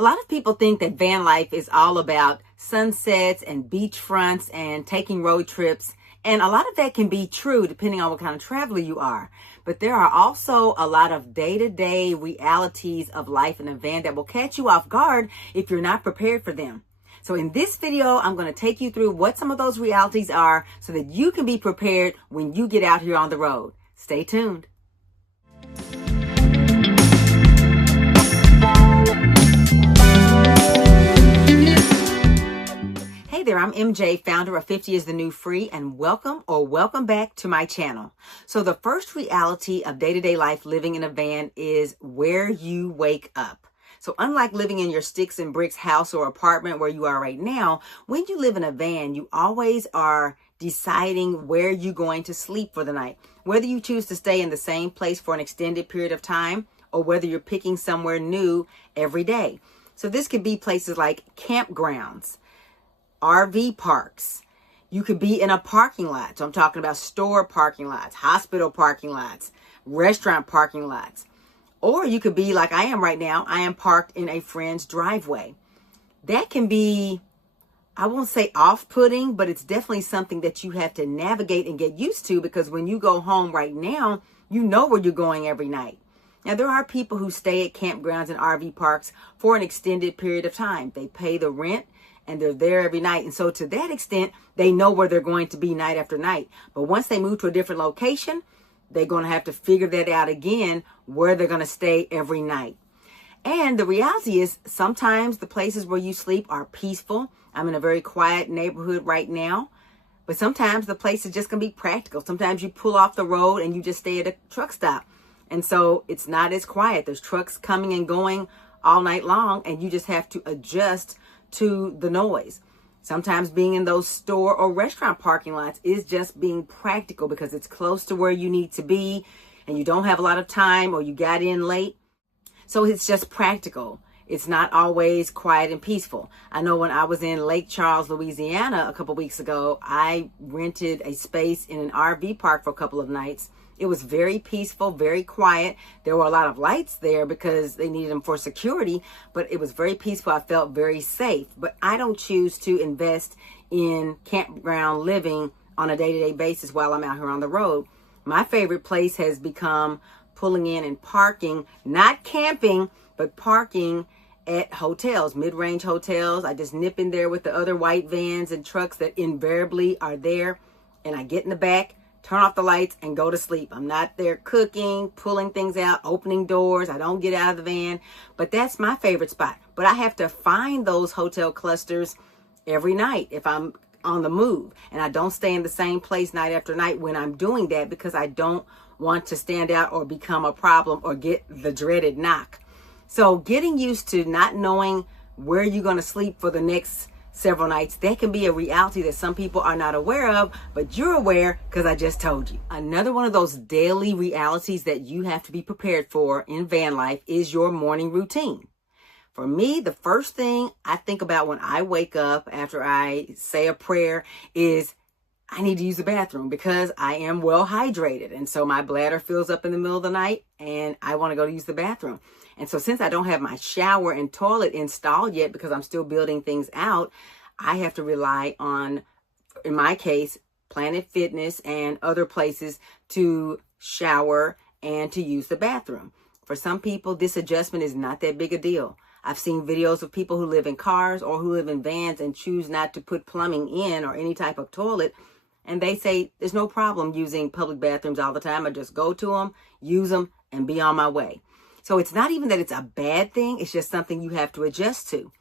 A lot of people think that van life is all about sunsets and beach fronts and taking road trips. And a lot of that can be true depending on what kind of traveler you are. But there are also a lot of day-to-day realities of life in a van that will catch you off guard if you're not prepared for them. So in this video, I'm going to take you through what some of those realities are so that you can be prepared when you get out here on the road. Stay tuned. Hey there, I'm MJ, founder of 50 is the New Free, and welcome back to my channel. So the first reality of day-to-day life living in a van is where you wake up. So unlike living in your sticks and bricks house or apartment where you are right now, when you live in a van, you always are deciding where you're going to sleep for the night. Whether you choose to stay in the same place for an extended period of time or whether you're picking somewhere new every day. So this could be places like campgrounds, RV parks. You could be in a parking lot. So I'm talking about store parking lots, hospital parking lots, restaurant parking lots. Or you could be like I am right now. I am parked in a friend's driveway. That can be, I won't say off-putting, but it's definitely something that you have to navigate and get used to, because when you go home right now, you know where you're going every night. Now, there are people who stay at campgrounds and RV parks for an extended period of time. They pay the rent and they're there every night. And so to that extent, they know where they're going to be night after night. But once they move to a different location, they're going to have to figure that out again, where they're going to stay every night. And the reality is sometimes the places where you sleep are peaceful. I'm in a very quiet neighborhood right now, but sometimes the place is just going to be practical. Sometimes you pull off the road and you just stay at a truck stop. And so it's not as quiet. There's trucks coming and going all night long, and you just have to adjust to the noise. Sometimes being in those store or restaurant parking lots is just being practical because it's close to where you need to be and you don't have a lot of time or you got in late. So it's just practical. It's not always quiet and peaceful. I know when I was in Lake Charles, Louisiana a couple weeks ago, I rented a space in an RV park for a couple of nights. It was very peaceful, very quiet. There were a lot of lights there because they needed them for security, but it was very peaceful. I felt very safe. But I don't choose to invest in campground living on a day-to-day basis while I'm out here on the road. My favorite place has become pulling in and parking, not camping, but parking at hotels, mid-range hotels. I just nip in there with the other white vans and trucks that invariably are there, and I get in the back, turn off the lights, and go to sleep. I'm not there cooking, pulling things out, opening doors. I don't get out of the van, but that's my favorite spot. But I have to find those hotel clusters every night if I'm on the move, and I don't stay in the same place night after night when I'm doing that, because I don't want to stand out or become a problem or get the dreaded knock. So getting used to not knowing where you're going to sleep for the next several nights, that can be a reality that some people are not aware of, but you're aware because I just told you. Another one of those daily realities that you have to be prepared for in van life is your morning routine. For me, the first thing I think about when I wake up after I say a prayer is I need to use the bathroom because I am well hydrated. And so my bladder fills up in the middle of the night and I want to go to use the bathroom. And so since I don't have my shower and toilet installed yet because I'm still building things out, I have to rely on, in my case, Planet Fitness and other places to shower and to use the bathroom. For some people, this adjustment is not that big a deal. I've seen videos of people who live in cars or who live in vans and choose not to put plumbing in or any type of toilet. And they say, there's no problem using public bathrooms all the time. I just go to them, use them, and be on my way. So it's not even that it's a bad thing. It's just something you have to adjust to.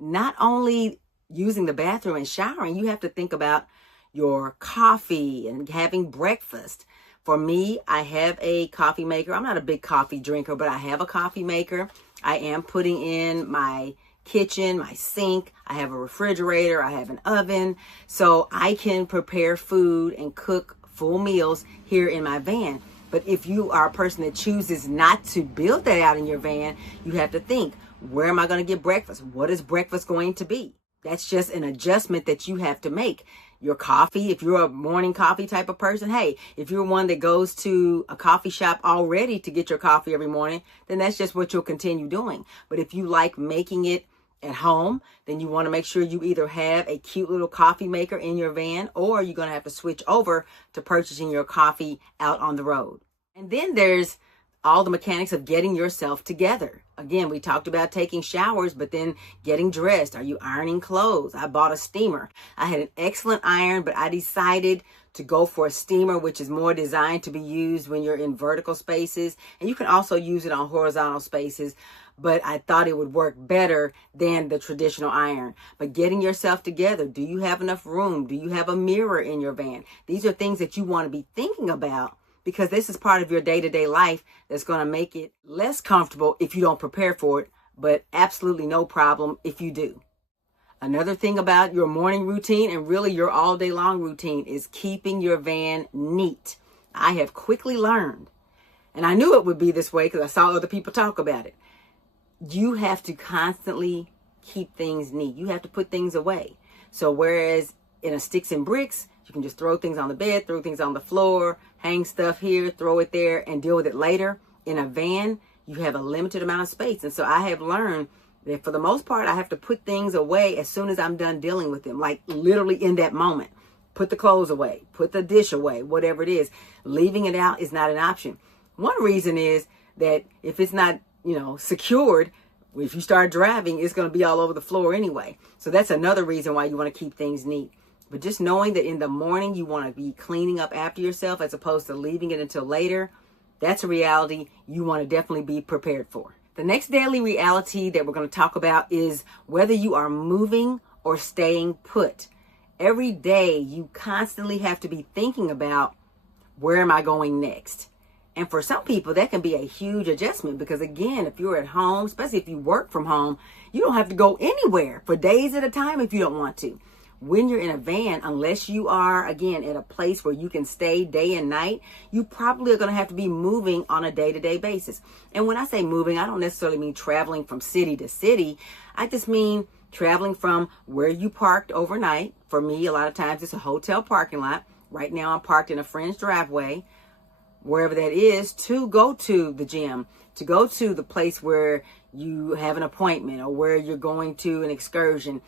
Not only using the bathroom and showering, you have to think about your coffee and having breakfast. For me, I have a coffee maker. I'm not a big coffee drinker, but I have a coffee maker. I am putting in my kitchen, my sink. I have a refrigerator. I have an oven. So I can prepare food and cook full meals here in my van. But if you are a person that chooses not to build that out in your van, you have to think, where am I going to get breakfast? What is breakfast going to be? That's just an adjustment that you have to make. Your coffee, if you're a morning coffee type of person, hey, if you're one that goes to a coffee shop already to get your coffee every morning, then that's just what you'll continue doing. But if you like making it at home, then you want to make sure you either have a cute little coffee maker in your van, or you're going to have to switch over to purchasing your coffee out on the road. And then there's all the mechanics of getting yourself together. Again, we talked about taking showers, but then getting dressed. Are you ironing clothes? I bought a steamer. I had an excellent iron, but I decided to go for a steamer, which is more designed to be used when you're in vertical spaces. And you can also use it on horizontal spaces, but I thought it would work better than the traditional iron. But getting yourself together, do you have enough room? Do you have a mirror in your van? These are things that you want to be thinking about, because this is part of your day-to-day life that's going to make it less comfortable if you don't prepare for it, but absolutely no problem if you do. Another thing about your morning routine, and really your all-day long routine, is keeping your van neat. I have quickly learned, and I knew it would be this way because I saw other people talk about it. You have to constantly keep things neat. You have to put things away. So whereas in a sticks and bricks, you can just throw things on the bed, throw things on the floor, hang stuff here, throw it there, and deal with it later. In a van, you have a limited amount of space. And so I have learned that for the most part, I have to put things away as soon as I'm done dealing with them, like literally in that moment. Put the clothes away, put the dish away, whatever it is. Leaving it out is not an option. One reason is that if it's not, secured, if you start driving, it's going to be all over the floor anyway. So that's another reason why you want to keep things neat. But just knowing that in the morning you want to be cleaning up after yourself as opposed to leaving it until later, that's a reality you want to definitely be prepared for. The next daily reality that we're going to talk about is whether you are moving or staying put. Every day you constantly have to be thinking about, where am I going next? And for some people, that can be a huge adjustment because, again, if you're at home, especially if you work from home, you don't have to go anywhere for days at a time if you don't want to. When you're in a van, unless you are, again, at a place where you can stay day and night, you probably are going to have to be moving on a day-to-day basis. And when I say moving, I don't necessarily mean traveling from city to city. I just mean traveling from where you parked overnight. For me, a lot of times it's a hotel parking lot. Right now I'm parked in a friend's driveway, wherever that is, to go to the gym, to go to the place where you have an appointment or where you're going to an excursion,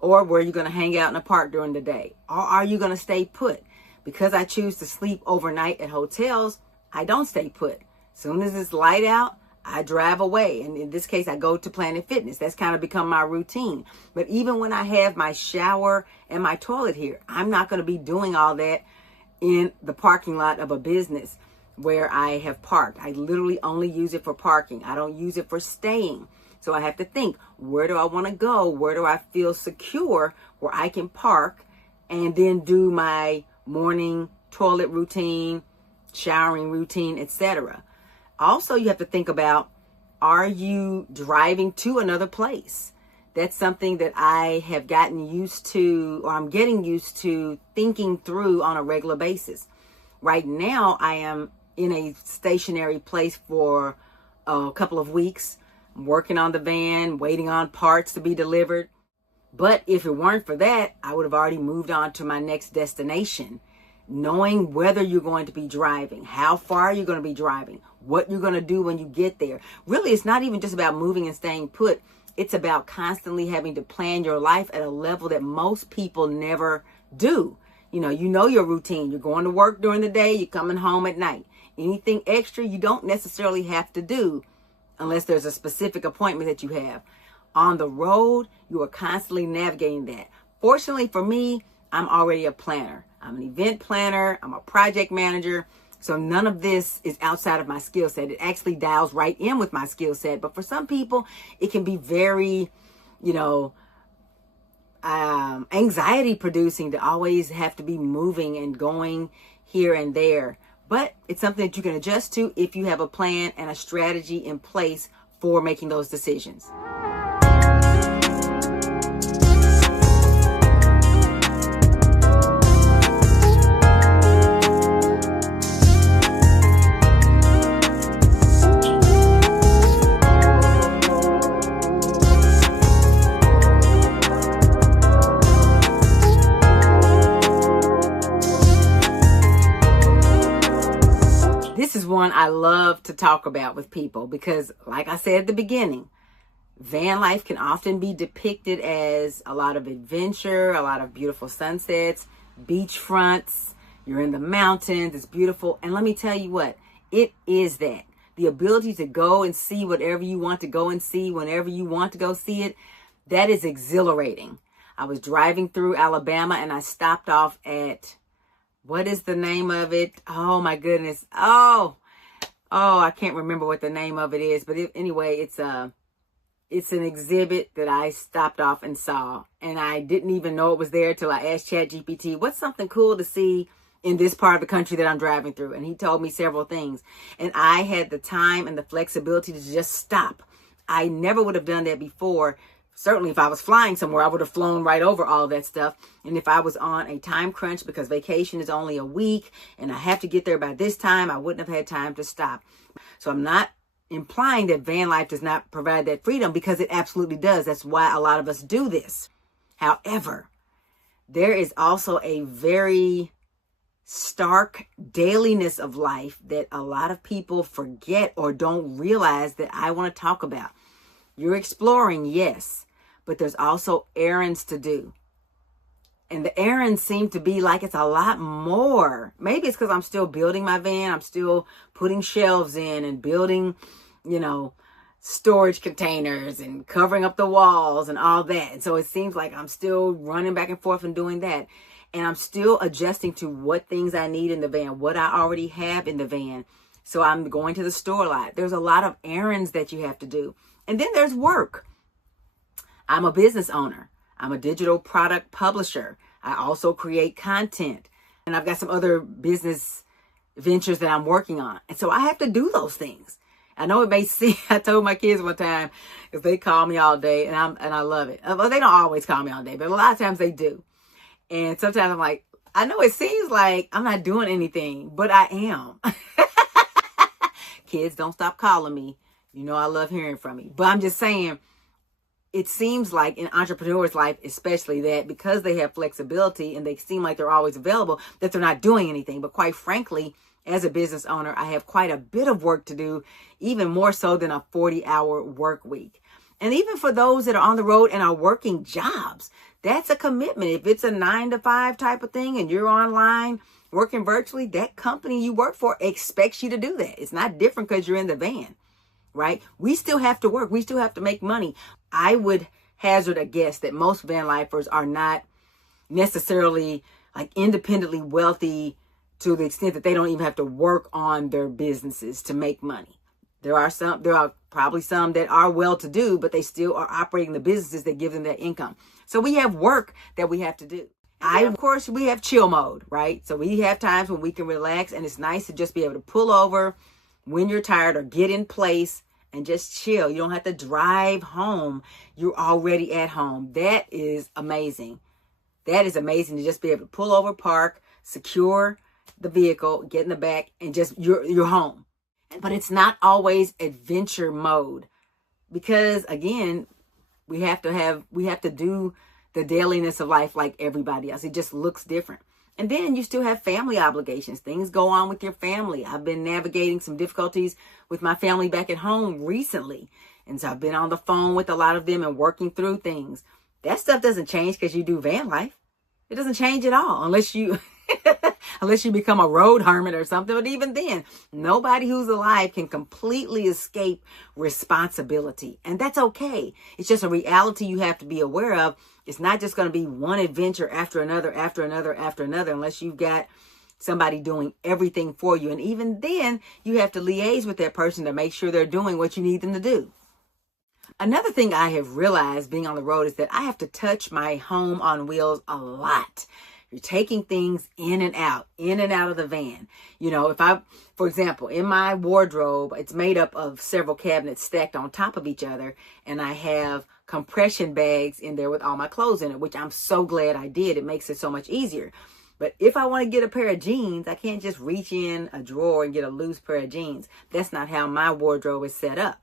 or where you're going to hang out in a park during the day. Or are you going to stay put? Because I choose to sleep overnight at hotels, I don't stay put. As soon as it's light out, I drive away. And in this case, I go to Planet Fitness. That's kind of become my routine. But even when I have my shower and my toilet here, I'm not going to be doing all that in the parking lot of a business where I have parked. I literally only use it for parking. I don't use it for staying. So I have to think, where do I want to go? Where do I feel secure where I can park and then do my morning toilet routine, showering routine, etc. Also, you have to think about, are you driving to another place? That's something that I have gotten used to, or I'm getting used to thinking through on a regular basis. Right now, I am in a stationary place for a couple of weeks. I'm working on the van, waiting on parts to be delivered. But if it weren't for that, I would have already moved on to my next destination. Knowing whether you're going to be driving, how far you're going to be driving, what you're going to do when you get there. Really, it's not even just about moving and staying put. It's about constantly having to plan your life at a level that most people never do. You know your routine. You're going to work during the day, you're coming home at night. Anything extra you don't necessarily have to do unless there's a specific appointment that you have. On the road, you are constantly navigating that. Fortunately for me, I'm already a planner. I'm an event planner. I'm a project manager. So none of this is outside of my skill set. It actually dials right in with my skill set. But for some people, it can be very, anxiety producing to always have to be moving and going here and there. But it's something that you can adjust to if you have a plan and a strategy in place for making those decisions. one I love to talk about with people because, like I said at the beginning, van life can often be depicted as a lot of adventure, a lot of beautiful sunsets, beach fronts, you're in the mountains, it's beautiful. And let me tell you what, it is that. The ability to go and see whatever you want to go and see, whenever you want to go see it, that is exhilarating. I was driving through Alabama and I stopped off at, what is the name of it? Oh my goodness. Oh, I can't remember what the name of it is, but anyway, it's an exhibit that I stopped off and saw, and I didn't even know it was there till I asked ChatGPT, what's something cool to see in this part of the country that I'm driving through? And he told me several things, and I had the time and the flexibility to just stop. I never would have done that before. Certainly if I was flying somewhere, I would have flown right over all of that stuff. And if I was on a time crunch because vacation is only a week and I have to get there by this time, I wouldn't have had time to stop. So I'm not implying that van life does not provide that freedom, because it absolutely does. That's why a lot of us do this. However, there is also a very stark dailiness of life that a lot of people forget or don't realize that I want to talk about. You're exploring, yes, but there's also errands to do. And the errands seem to be like it's a lot more. Maybe it's because I'm still building my van. I'm still putting shelves in and building, storage containers and covering up the walls and all that. And so it seems like I'm still running back and forth and doing that. And I'm still adjusting to what things I need in the van, what I already have in the van. So I'm going to the store a lot. There's a lot of errands that you have to do. And then there's work. I'm a business owner. I'm a digital product publisher. I also create content. And I've got some other business ventures that I'm working on. And so I have to do those things. I know it may seem, I told my kids one time, because they call me all day and I love it. Well, they don't always call me all day, but a lot of times they do. And sometimes I'm like, I know it seems like I'm not doing anything, but I am. Kids, don't stop calling me. I love hearing from you. But I'm just saying, it seems like in entrepreneurs' life, especially, that because they have flexibility and they seem like they're always available, that they're not doing anything. But quite frankly, as a business owner, I have quite a bit of work to do, even more so than a 40-hour work week. And even for those that are on the road and are working jobs, that's a commitment. If it's a 9-to-5 type of thing and you're online working virtually, that company you work for expects you to do that. It's not different because you're in the van. Right? We still have to work. We still have to make money. I would hazard a guess that most van lifers are not necessarily like independently wealthy to the extent that they don't even have to work on their businesses to make money. There are probably some that are well-to-do, but they still are operating the businesses that give them that income. So we have work that we have to do. Of course, we have chill mode, right? So we have times when we can relax, and it's nice to just be able to pull over when you're tired or get in place and just chill. You don't have to drive home. You're already at home. That is amazing. That is amazing to just be able to pull over, park, secure the vehicle, get in the back, and just you're home. But it's not always adventure mode, because again, we have to do the dailiness of life like everybody else. It just looks different. And then you still have family obligations. Things go on with your family. I've been navigating some difficulties with my family back at home recently. And so I've been on the phone with a lot of them and working through things. That stuff doesn't change because you do van life. It doesn't change at all unless you become a road hermit or something. But even then, nobody who's alive can completely escape responsibility. And that's okay. It's just a reality you have to be aware of. It's not just going to be one adventure after another, unless you've got somebody doing everything for you. And even then, you have to liaise with that person to make sure they're doing what you need them to do. Another thing I have realized being on the road is that I have to touch my home on wheels a lot. You're taking things in and out of the van. For example, in my wardrobe, it's made up of several cabinets stacked on top of each other. And I have compression bags in there with all my clothes in it, which I'm so glad I did. It makes it so much easier. But if I want to get a pair of jeans, I can't just reach in a drawer and get a loose pair of jeans. That's not how my wardrobe is set up.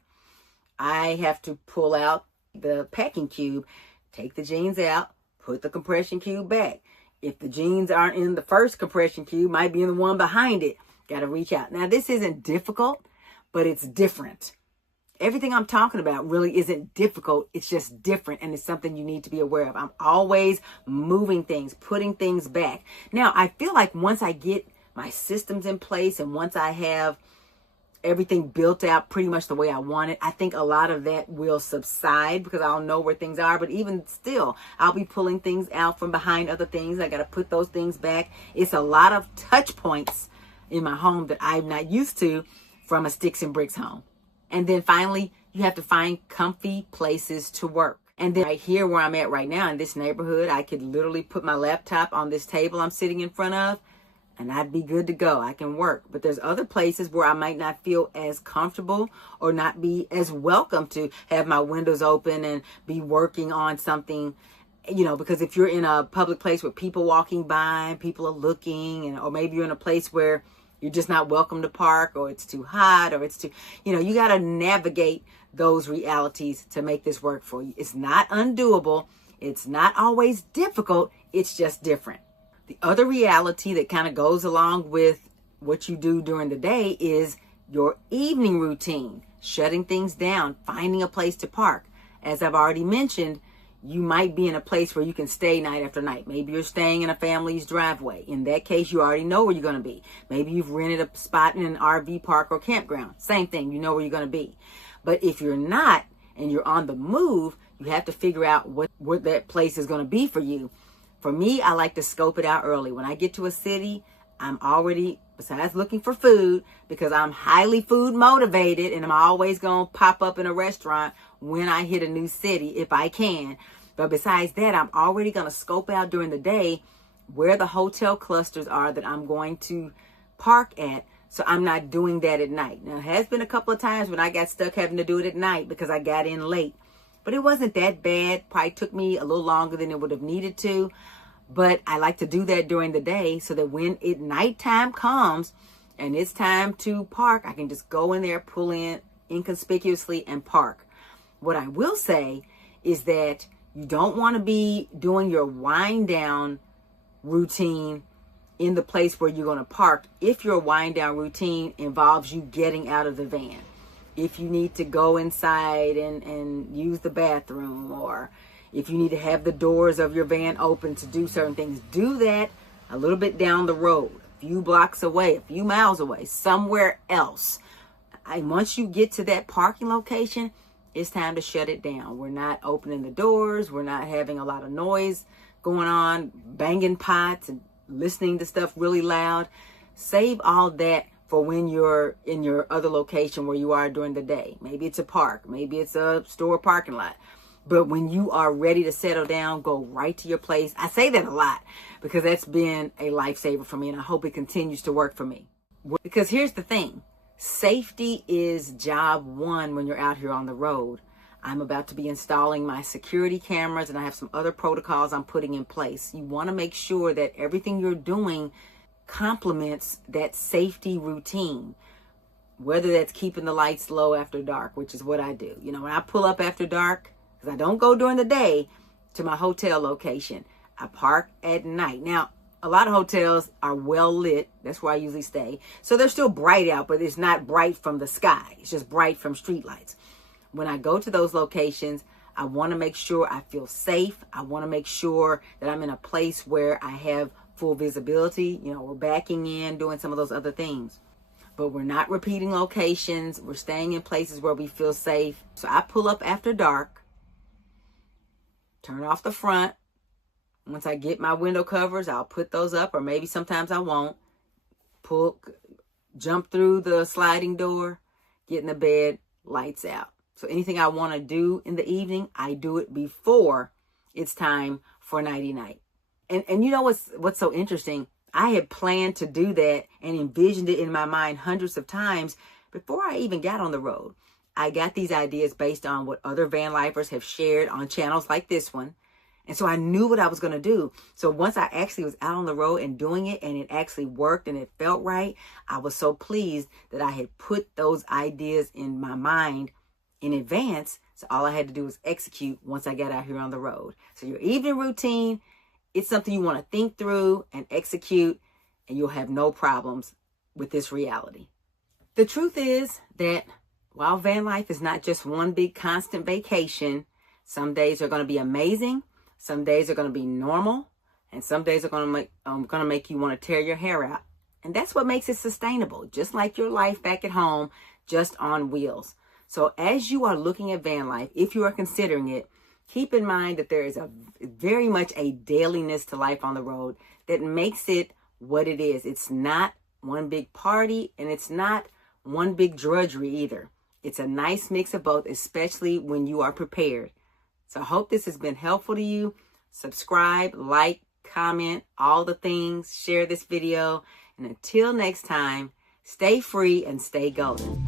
I have to pull out the packing cube, take the jeans out, put the compression cube back. If the jeans aren't in the first compression cube, might be in the one behind it. Got to reach out. Now, this isn't difficult, but it's different. Everything I'm talking about really isn't difficult. It's just different, and it's something you need to be aware of. I'm always moving things, putting things back. Now, I feel like once I get my systems in place and once I have everything built out pretty much the way I want it, I think a lot of that will subside because I'll know where things are. But even still, I'll be pulling things out from behind other things. I got to put those things back. It's a lot of touch points in my home that I'm not used to from a sticks and bricks home. And then finally, you have to find comfy places to work. And then right here where I'm at right now in this neighborhood, I could literally put my laptop on this table I'm sitting in front of, and I'd be good to go. I can work. But there's other places where I might not feel as comfortable or not be as welcome to have my windows open and be working on something, because if you're in a public place with people walking by and people are looking, or maybe you're in a place where you're just not welcome to park, or it's too hot, or it's too, you got to navigate those realities to make this work for you. It's not undoable. It's not always difficult. It's just different. The other reality that kind of goes along with what you do during the day is your evening routine, shutting things down, finding a place to park. As I've already mentioned, you might be in a place where you can stay night after night. Maybe you're staying in a family's driveway. In that case, you already know where you're going to be. Maybe you've rented a spot in an RV park or campground. Same thing, you know where you're going to be. But if you're not and you're on the move, you have to figure out what that place is going to be for you. For me, I like to scope it out early. When I get to a city, I'm already, besides looking for food, because I'm highly food motivated and I'm always going to pop up in a restaurant when I hit a new city, if I can. But besides that, I'm already going to scope out during the day where the hotel clusters are that I'm going to park at, so I'm not doing that at night. Now, it has been a couple of times when I got stuck having to do it at night because I got in late. But it wasn't that bad. Probably took me a little longer than it would have needed to. But I like to do that during the day so that when nighttime comes and it's time to park, I can just go in there, pull in inconspicuously and park. What I will say is that you don't want to be doing your wind down routine in the place where you're going to park if your wind down routine involves you getting out of the van. If you need to go inside and use the bathroom, or if you need to have the doors of your van open to do certain things, do that a little bit down the road, a few blocks away, a few miles away, somewhere else. Once you get to that parking location, it's time to shut it down. We're not opening the doors. We're not having a lot of noise going on, banging pots and listening to stuff really loud. Save all that for when you're in your other location where you are during the day. Maybe it's a park. Maybe it's a store parking lot. But when you are ready to settle down, go right to your place. I say that a lot because that's been a lifesaver for me, and I hope it continues to work for me. Because here's the thing. Safety is job one when you're out here on the road. I'm about to be installing my security cameras, and I have some other protocols I'm putting in place. You want to make sure that everything you're doing complements that safety routine, whether that's keeping the lights low after dark, which is what I do. When I pull up after dark, because I don't go during the day to my hotel location, I park at night. Now, a lot of hotels are well lit. That's where I usually stay. So they're still bright out, but it's not bright from the sky. It's just bright from street lights. When I go to those locations, I want to make sure I feel safe. I want to make sure that I'm in a place where I have full visibility. We're backing in, doing some of those other things. But we're not repeating locations. We're staying in places where we feel safe. So I pull up after dark, turn off the front. Once I get my window covers, I'll put those up, or maybe sometimes I won't. Jump through the sliding door, get in the bed, lights out. So anything I want to do in the evening, I do it before it's time for nighty-night. And you know what's so interesting? I had planned to do that and envisioned it in my mind hundreds of times before I even got on the road. I got these ideas based on what other van lifers have shared on channels like this one. And so I knew what I was going to do. So once I actually was out on the road and doing it, and it actually worked and it felt right, I was so pleased that I had put those ideas in my mind in advance. So all I had to do was execute once I got out here on the road. So your evening routine, it's something you want to think through and execute, and you'll have no problems with this reality. The truth is that while van life is not just one big constant vacation, some days are going to be amazing, some days are going to be normal, and some days are going to make you want to tear your hair out. And that's what makes it sustainable, just like your life back at home, just on wheels. So as you are looking at van life, if you are considering it, keep in mind that there is very much a dailiness to life on the road that makes it what it is. It's not one big party, and it's not one big drudgery either. It's a nice mix of both, especially when you are prepared. So I hope this has been helpful to you. Subscribe, like, comment, all the things. Share this video. And until next time, stay free and stay golden.